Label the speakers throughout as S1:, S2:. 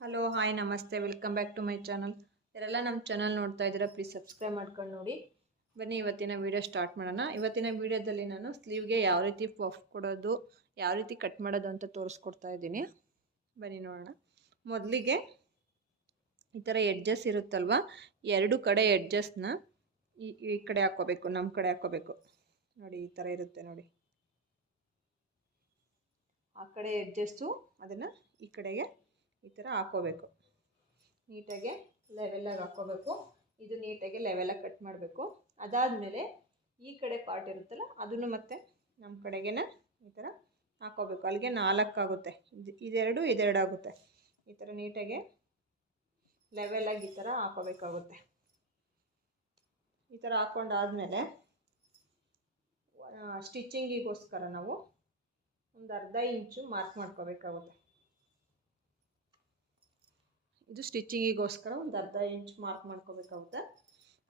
S1: Hello hi namaste welcome back to my channel ಯಾರೆಲ್ಲ ನಮ್ಮ channel ನೋಡ್ತಾ ಇದ್ದೀರಾ ಪ್ಲೀಸ್ ಸಬ್ಸ್ಕ್ರೈಬ್ ಮಾಡ್ಕೊಂಡು ನೋಡಿ. ಬನ್ನಿ, ಇವತ್ತಿನ ವೀಡಿಯೋ ಸ್ಟಾರ್ಟ್ ಮಾಡೋಣ. ಇವತ್ತಿನ ವೀಡಿಯೋದಲ್ಲಿ ನಾನು ಸ್ಲೀವ್ಗೆ ಯಾವ ರೀತಿ ಪಫ್ ಕೊಡೋದು, ಯಾವ ರೀತಿ ಕಟ್ ಮಾಡೋದು ಅಂತ ತೋರಿಸ್ಕೊಡ್ತಾ ಇದ್ದೀನಿ. ಬನ್ನಿ, ನೋಡೋಣ. ಮೊದಲಿಗೆ ಈ ಥರ ಎಡ್ಜಸ್ ಇರುತ್ತಲ್ವ? ಎರಡು ಕಡೆ ಎಡ್ಜಸ್ನ ಈ ಈ ಕಡೆ ಹಾಕ್ಕೋಬೇಕು ನಮ್ಮ ಕಡೆ ಹಾಕ್ಕೋಬೇಕು. ನೋಡಿ, ಈ ಥರ ಇರುತ್ತೆ ನೋಡಿ. ಆ ಕಡೆ ಎಡ್ಜಸ್ಸು ಅದನ್ನು ಈ ಕಡೆಗೆ ಈ ಥರ ಹಾಕ್ಕೋಬೇಕು ನೀಟಾಗೆ ಲೆವೆಲ್ಲಾಗಿ ಹಾಕ್ಕೋಬೇಕು ಇದು ನೀಟಾಗಿ ಲೆವೆಲಾಗಿ ಕಟ್ ಮಾಡಬೇಕು. ಅದಾದಮೇಲೆ ಈ ಕಡೆ ಪಾರ್ಟ್ ಇರುತ್ತಲ್ಲ, ಅದನ್ನು ಮತ್ತೆ ನಮ್ಮ ಕಡೆಗೆ ಈ ಥರ ಹಾಕ್ಕೋಬೇಕು ಅಲ್ಲಿಗೆ ನಾಲ್ಕಾಗುತ್ತೆ ಇದು ಇದೆರಡು ಇದೆರಡು ಆಗುತ್ತೆ. ಈ ಥರ ನೀಟಾಗಿ ಲೆವೆಲಾಗಿ ಈ ಥರ ಹಾಕೋಬೇಕಾಗುತ್ತೆ. ಈ ಥರ ಹಾಕ್ಕೊಂಡಾದಮೇಲೆ ಸ್ಟಿಚ್ಚಿಂಗಿಗೋಸ್ಕರ ನಾವು ಒಂದು ಅರ್ಧ ಇಂಚು ಮಾರ್ಕ್ ಮಾಡ್ಕೋಬೇಕಾಗುತ್ತೆ. ಇದು ಸ್ಟಿಚಿಂಗಿಗೋಸ್ಕರ ಒಂದು ಅರ್ಧ ಇಂಚ್ ಮಾರ್ಕ್ ಮಾಡ್ಕೋಬೇಕಾಗುತ್ತೆ.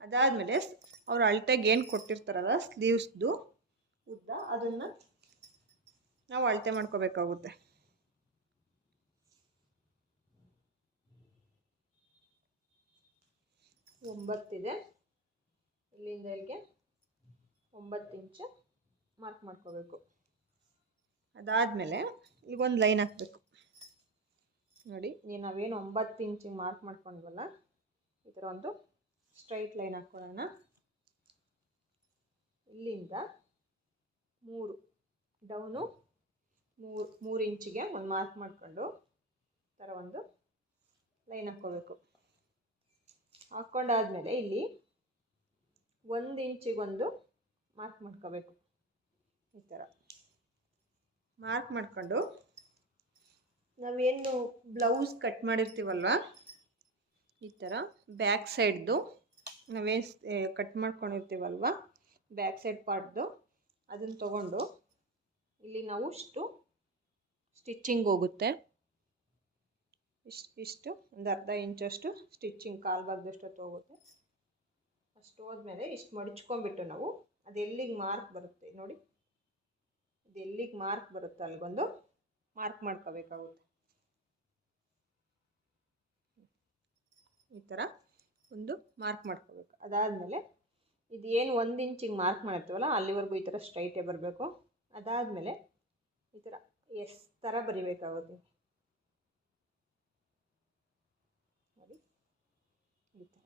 S1: ಅದಾದಮೇಲೆ ಅವ್ರು ಅಳತೆಗೆ ಏನು ಕೊಟ್ಟಿರ್ತಾರಲ್ಲ ಸ್ಲೀವ್ಸ್ದು ಉದ್ದ ಅದನ್ನು ನಾವು ಅಳತೆ ಮಾಡ್ಕೋಬೇಕಾಗುತ್ತೆ. ಒಂಬತ್ತಿದೆ. ಇಲ್ಲಿಂದ ಇಲ್ಲಿಗೆ ಒಂಬತ್ತು ಇಂಚು ಮಾರ್ಕ್ ಮಾಡ್ಕೋಬೇಕು. ಅದಾದಮೇಲೆ ಇಲ್ಲಿಗೊಂದು ಲೈನ್ ಹಾಕಬೇಕು. ನೋಡಿ ನೀವು ನಾವೇನು ಒಂಬತ್ತು ಇಂಚಿಗೆ ಮಾರ್ಕ್ ಮಾಡ್ಕೊಂಡ್ವಲ್ಲ, ಈ ಥರ ಒಂದು ಸ್ಟ್ರೈಟ್ ಲೈನ್ ಹಾಕ್ಕೊಳ್ಳೋಣ ಇಲ್ಲಿಂದ ಮೂರು ಡೌನು ಮೂರು ಮೂರು ಇಂಚಿಗೆ ಒಂದು ಮಾರ್ಕ್ ಮಾಡಿಕೊಂಡು ಥರ ಒಂದು ಲೈನ್ ಹಾಕ್ಕೋಬೇಕು. ಹಾಕ್ಕೊಂಡಾದ್ಮೇಲೆ ಇಲ್ಲಿ ಒಂದು ಇಂಚಿಗೊಂದು ಮಾರ್ಕ್ ಮಾಡ್ಕೋಬೇಕು. ಈ ಥರ ಮಾರ್ಕ್ ಮಾಡ್ಕೊಂಡು ನಾವೇನು ಬ್ಲೌಸ್ ಕಟ್ ಮಾಡಿರ್ತೀವಲ್ವ? ಈ ಥರ ಬ್ಯಾಕ್ ಸೈಡ್ದು ನಾವೇನು ಕಟ್ ಮಾಡ್ಕೊಂಡಿರ್ತೀವಲ್ವ? ಬ್ಯಾಕ್ ಸೈಡ್ ಪಾರ್ಟ್ದು ಅದನ್ನು ತಗೊಂಡು ಇಲ್ಲಿ ನಾವು ಇಷ್ಟು ಸ್ಟಿಚ್ಚಿಂಗ್ ಹೋಗುತ್ತೆ. ಇಷ್ಟು ಇಷ್ಟು ಒಂದು ಅರ್ಧ ಇಂಚಷ್ಟು ಸ್ಟಿಚ್ಚಿಂಗ್ ಕಾಲು ಭಾಗದಷ್ಟು ಹೋಗುತ್ತೆ. ಅಷ್ಟು ಹೋದ್ಮೇಲೆ ಇಷ್ಟು ಮಡಚ್ಕೊಂಡ್ಬಿಟ್ಟು ನಾವು ಅದು ಎಲ್ಲಿಗೆ ಮಾರ್ಕ್ ಬರುತ್ತೆ ನೋಡಿ. ಅದು ಎಲ್ಲಿಗೆ ಮಾರ್ಕ್ ಬರುತ್ತೆ ಅಲ್ಲಿಗೊಂದು ಮಾರ್ಕ್ ಮಾಡ್ಕೋಬೇಕಾಗುತ್ತೆ. ಈ ಥರ ಒಂದು ಮಾರ್ಕ್ ಮಾಡ್ಕೋಬೇಕು. ಅದಾದಮೇಲೆ ಇದು ಏನು ಒಂದು ಇಂಚಿಗೆ ಮಾರ್ಕ್ ಮಾಡಿರ್ತೀವಲ್ಲ, ಅಲ್ಲಿವರೆಗೂ ಈ ಥರ ಸ್ಟ್ರೈಟೇ ಬರಬೇಕು. ಅದಾದಮೇಲೆ ಈ ಥರ ಎಸ್ ಥರ ಬರಿಬೇಕಾಗುತ್ತೆ. ಈ ಥರ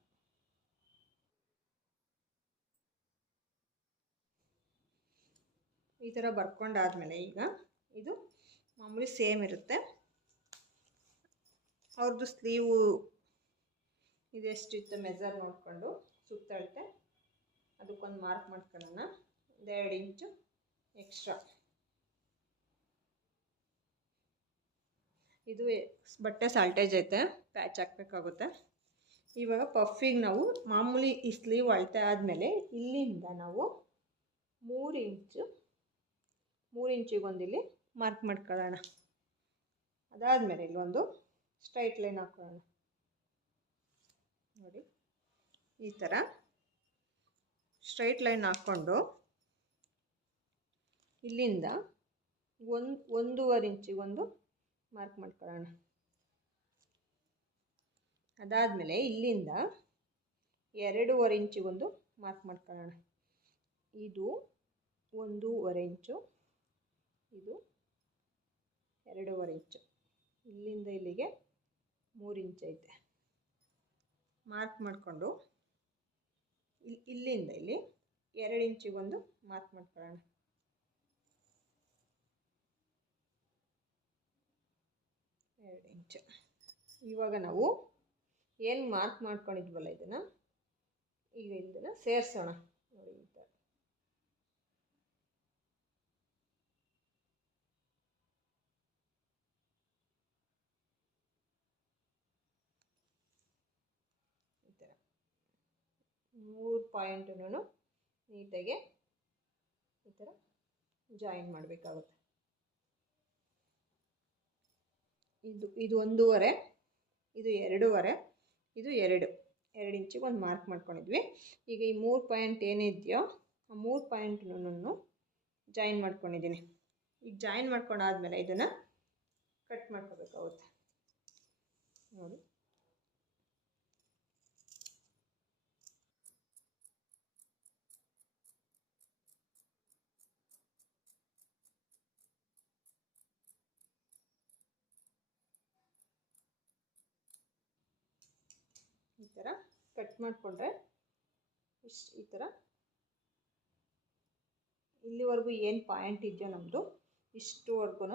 S1: ಈ ಥರ ಬರ್ಕೊಂಡಾದಮೇಲೆ ಈಗ ಇದು ಮಾಮೂಲಿ ಸೇಮ್ ಇರುತ್ತೆ. ಅವ್ರದ್ದು ಸ್ಲೀವು ಇದೆಷ್ಟಿತ್ತು ಮೆಜರ್ ನೋಡಿಕೊಂಡು ಸುತ್ತಳತೆ. ಅದಕ್ಕೊಂದು ಮಾರ್ಕ್ ಮಾಡ್ಕೊಳ್ಳೋಣ. ಒಂದು ಎರಡು ಇಂಚು ಎಕ್ಸ್ಟ್ರಾ ಇದು ಬಟ್ಟೆ ಸಾಲ್ಟೇಜ್ ಐತೆ. ಪ್ಯಾಚ್ ಹಾಕಬೇಕಾಗುತ್ತೆ. ಇವಾಗ ಪಫಿಗೆ ನಾವು ಮಾಮೂಲಿ ಈ ಸ್ಲೀವ್ ಅಳತೆ ಆದಮೇಲೆ ಇಲ್ಲಿಂದ ನಾವು ಮೂರು ಇಂಚು, ಮೂರು ಇಂಚಿಗೊಂದಿಲ್ಲಿ ಮಾರ್ಕ್ ಮಾಡ್ಕೊಳ್ಳೋಣ. ಅದಾದಮೇಲೆ ಇಲ್ಲೊಂದು ಸ್ಟ್ರೈಟ್ ಲೈನ್ ಹಾಕೊಳ್ಳೋಣ ನೋಡಿ, ಈ ಥರ ಸ್ಟ್ರೈಟ್ ಲೈನ್ ಹಾಕ್ಕೊಂಡು ಇಲ್ಲಿಂದ ಒಂದು, ಒಂದೂವರೆ ಇಂಚಿಗೊಂದು ಮಾರ್ಕ್ ಮಾಡ್ಕೊಳ್ಳೋಣ. ಅದಾದಮೇಲೆ ಇಲ್ಲಿಂದ ಎರಡೂವರೆ ಇಂಚಿಗೊಂದು ಮಾರ್ಕ್ ಮಾಡ್ಕೊಳ್ಳೋಣ. ಇದು ಒಂದೂವರೆ ಇಂಚು ಇದು ಎರಡೂವರೆ ಇಂಚು ಇಲ್ಲಿಂದ ಇಲ್ಲಿಗೆ ಮೂರು ಇಂಚೈತೆ ಮಾರ್ಕ್ ಮಾಡಿಕೊಂಡು ಇಲ್ಲಿ ಇಲ್ಲಿಂದ ಇಲ್ಲಿ ಎರಡು ಇಂಚಿಗೊಂದು ಮಾರ್ಕ್ ಮಾಡ್ಕೊಳ್ಳೋಣ. ಎರಡು ಇಂಚು. ಇವಾಗ ನಾವು ಏನು ಮಾರ್ಕ್ ಮಾಡ್ಕೊಂಡಿದ್ವಲ್ಲ ಇದನ್ನು, ಈಗ ಇದನ್ನು ಸೇರಿಸೋಣ. ನೋಡಿ ಈ ಥರ ಈ ಥರ ಮೂರು ಪಾಯಿಂಟನ್ನು ನೀಟಾಗೆ ಈ ಥರ ಜಾಯಿನ್ ಮಾಡಬೇಕಾಗುತ್ತೆ. ಇದು ಇದು ಒಂದೂವರೆ, ಇದು ಎರಡೂವರೆ, ಇದು ಎರಡು. ಎರಡು ಇಂಚಿಗೆ ಒಂದು ಮಾರ್ಕ್ ಮಾಡ್ಕೊಂಡಿದ್ವಿ. ಈಗ ಈ ಮೂರು ಪಾಯಿಂಟ್ ಏನಿದೆಯೋ ಆ ಮೂರು ಪಾಯಿಂಟ್ನೂ ಜಾಯಿನ್ ಮಾಡ್ಕೊಂಡಿದ್ದೀನಿ. ಈಗ ಜಾಯಿನ್ ಮಾಡ್ಕೊಂಡಾದ್ಮೇಲೆ ಇದನ್ನು ಕಟ್ ಮಾಡ್ಕೋಬೇಕಾಗುತ್ತೆ. ನೋಡಿ. ಥರ ಕಟ್ ಮಾಡಿಕೊಂಡ್ರೆ ಇಷ್ಟು ಈ ಥರ ಇಲ್ಲಿವರೆಗೂ ಏನು ಪಾಯಿಂಟ್ ಇದೆಯೋ ನಮ್ಮದು ಇಷ್ಟುವರೆಗೂ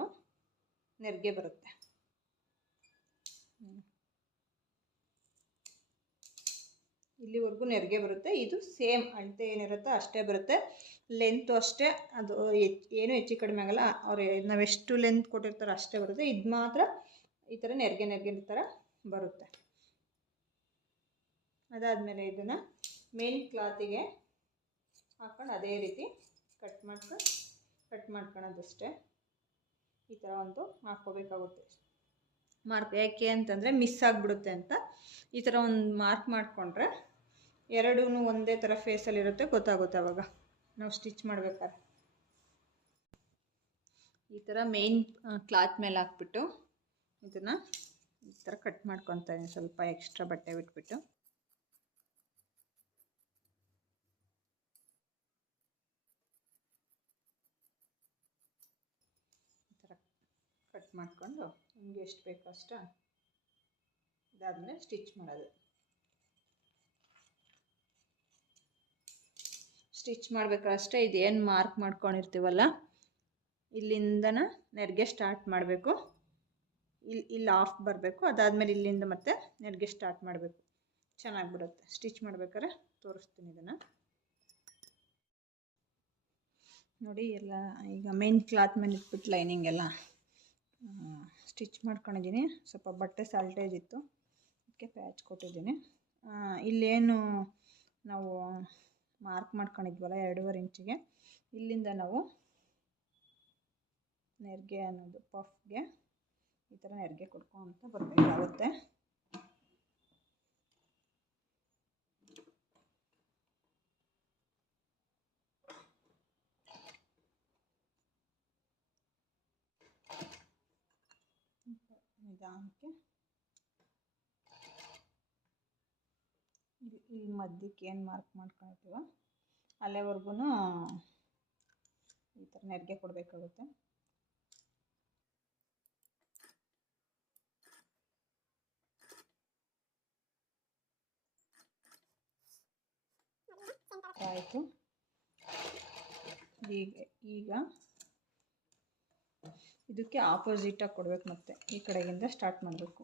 S1: ನೆರಿಗೆ ಬರುತ್ತೆ. ಇಲ್ಲಿವರೆಗೂ ನೆರಿಗೆ ಬರುತ್ತೆ. ಇದು ಸೇಮ್ ಅಳತೆ ಏನಿರುತ್ತೆ ಅಷ್ಟೇ ಬರುತ್ತೆ. ಲೆಂತು ಅಷ್ಟೇ, ಅದು ಏನು ಹೆಚ್ಚು ಕಡಿಮೆ ಆಗಲ್ಲ. ಅವ್ರು ನಾವೆಷ್ಟು ಲೆಂತ್ ಕೊಟ್ಟಿರ್ತಾರೋ ಅಷ್ಟೇ ಬರುತ್ತೆ. ಇದು ಮಾತ್ರ ಈ ಥರ ನೆರಿಗೆ ನೆರಿಗೆ ಥರ ಬರುತ್ತೆ. ಅದಾದಮೇಲೆ ಇದನ್ನು ಮೇನ್ ಕ್ಲಾತಿಗೆ ಹಾಕೊಂಡು ಅದೇ ರೀತಿ ಕಟ್ ಮಾಡ್ಕೊಂಡು ಕಟ್ ಮಾಡ್ಕೊಳೋದಷ್ಟೇ. ಈ ಥರ ಒಂದು ಹಾಕ್ಕೋಬೇಕಾಗುತ್ತೆ. ಮಾರ್ಕ್ ಯಾಕೆ ಅಂತಂದರೆ ಮಿಸ್ ಆಗಿಬಿಡುತ್ತೆ ಅಂತ. ಈ ಥರ ಒಂದು ಮಾರ್ಕ್ ಮಾಡಿಕೊಂಡ್ರೆ ಎರಡೂ ಒಂದೇ ಥರ ಫೇಸಲ್ಲಿರುತ್ತೆ ಗೊತ್ತಾಗುತ್ತೆ ಅವಾಗ. ನಾವು ಸ್ಟಿಚ್ ಮಾಡ್ಬೇಕಾದ್ರೆ. ಈ ಥರ ಮೇಯ್ನ್ ಕ್ಲಾತ್ ಮೇಲೆ ಹಾಕ್ಬಿಟ್ಟು ಇದನ್ನು ಈ ಥರ ಕಟ್ ಮಾಡ್ಕೊತಾ ಇದ್ದೀನಿ. ಸ್ವಲ್ಪ ಎಕ್ಸ್ಟ್ರಾ ಬಟ್ಟೆ ಬಿಟ್ಬಿಟ್ಟು ಈ ಥರ ಕಟ್ ಮಾಡಿಕೊಂಡು ನಿಮಗೆ ಎಷ್ಟು ಬೇಕೋ ಅಷ್ಟು ಇದಾದಮೇಲೆ ಸ್ಟಿಚ್ ಮಾಡೋದು. ಸ್ಟಿಚ್ ಮಾಡಬೇಕಾದ್ರೆ ಇದೇನು ಮಾರ್ಕ್ ಮಾಡ್ಕೊಂಡಿರ್ತೀವಲ್ಲ, ಇಲ್ಲಿಂದನ ನೆರಿಗೆ ಸ್ಟಾರ್ಟ್ ಮಾಡಬೇಕು. ಇಲ್ಲಿ ಇಲ್ಲಿ ಆಫ್ ಬರಬೇಕು, ಅದಾದಮೇಲೆ ಇಲ್ಲಿಂದ ಮತ್ತೆ ನೆರಿಗೆ ಸ್ಟಾರ್ಟ್ ಮಾಡಬೇಕು. ಚೆನ್ನಾಗಿ ಬಿಡುತ್ತೆ ಸ್ಟಿಚ್ ಮಾಡ್ಬೇಕಾದ್ರೆ ತೋರಿಸ್ತೀನಿ ಇದನ್ನು. ನೋಡಿ ಎಲ್ಲ, ಈಗ ಮೇನ್ ಕ್ಲಾತ್ ಮೇಲೆ ಇಟ್ಬಿಟ್ಟು ಲೈನಿಂಗ್ ಎಲ್ಲ. ಸ್ಟಿಚ್ ಮಾಡ್ಕೊಂಡಿದ್ದೀನಿ. ಸ್ವಲ್ಪ ಬಟ್ಟೆ ಸಾಲ್ಟೇಜ್ ಇತ್ತು. ಅದಕ್ಕೆ ಪ್ಯಾಚ್ ಕೊಟ್ಟಿದ್ದೀನಿ. ಇಲ್ಲೇನು ನಾವು ಮಾರ್ಕ್ ಮಾಡ್ಕೊಂಡಿದ್ವಲ್ಲ ಎರಡೂವರೆ ಇಂಚಿಗೆ ಇಲ್ಲಿಂದ ನಾವು ನೆರಿಗೆ ಅನ್ನೋದು ಪಫ್ಗೆ ಈ ಥರ ನೆರಿಗೆ ಕೊಡ್ಕೊಂತ ಬರಬೇಕಾಗುತ್ತೆ. ನಿಧಾನಕ್ಕೆ. ಇಲ್ಲಿ ಮಧ್ಯಕ್ಕೆ ಏನು ಮಾರ್ಕ್ ಮಾಡ್ಕೊಳ್ತೀವ ಅಲ್ಲಿವರೆಗೂ ಈ ಥರ ನೆರಿಗೆ ಕೊಡಬೇಕಾಗುತ್ತೆ. ಆಯಿತು. ಈಗ ಈಗ ಇದಕ್ಕೆ ಆಪೋಸಿಟಾಗಿ ಕೊಡಬೇಕು ಮತ್ತೆ. ಈ ಕಡೆಗಿಂದ ಸ್ಟಾರ್ಟ್ ಮಾಡಬೇಕು.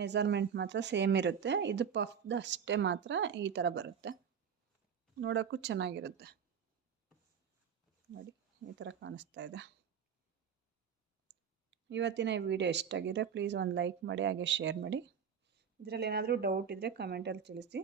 S1: ಮೆಜರ್ಮೆಂಟ್ ಮಾತ್ರ ಸೇಮ್ ಇರುತ್ತೆ. ಇದು ಪಫ್ದು ಅಷ್ಟೇ ಮಾತ್ರ ಈ ಥರ ಬರುತ್ತೆ. ನೋಡೋಕ್ಕೂ ಚೆನ್ನಾಗಿರುತ್ತೆ. ನೋಡಿ, ಈ ಥರ ಕಾಣಿಸ್ತಾ ಇದೆ. ಇವತ್ತಿನ ಈ ವಿಡಿಯೋ ಎಷ್ಟಾಗಿದೆ ಪ್ಲೀಸ್ ಒಂದು ಲೈಕ್ ಮಾಡಿ, ಹಾಗೆ ಶೇರ್ ಮಾಡಿ. ಇದರಲ್ಲಿ ಏನಾದರೂ ಡೌಟ್ ಇದ್ದರೆ ಕಮೆಂಟಲ್ಲಿ ತಿಳಿಸಿ.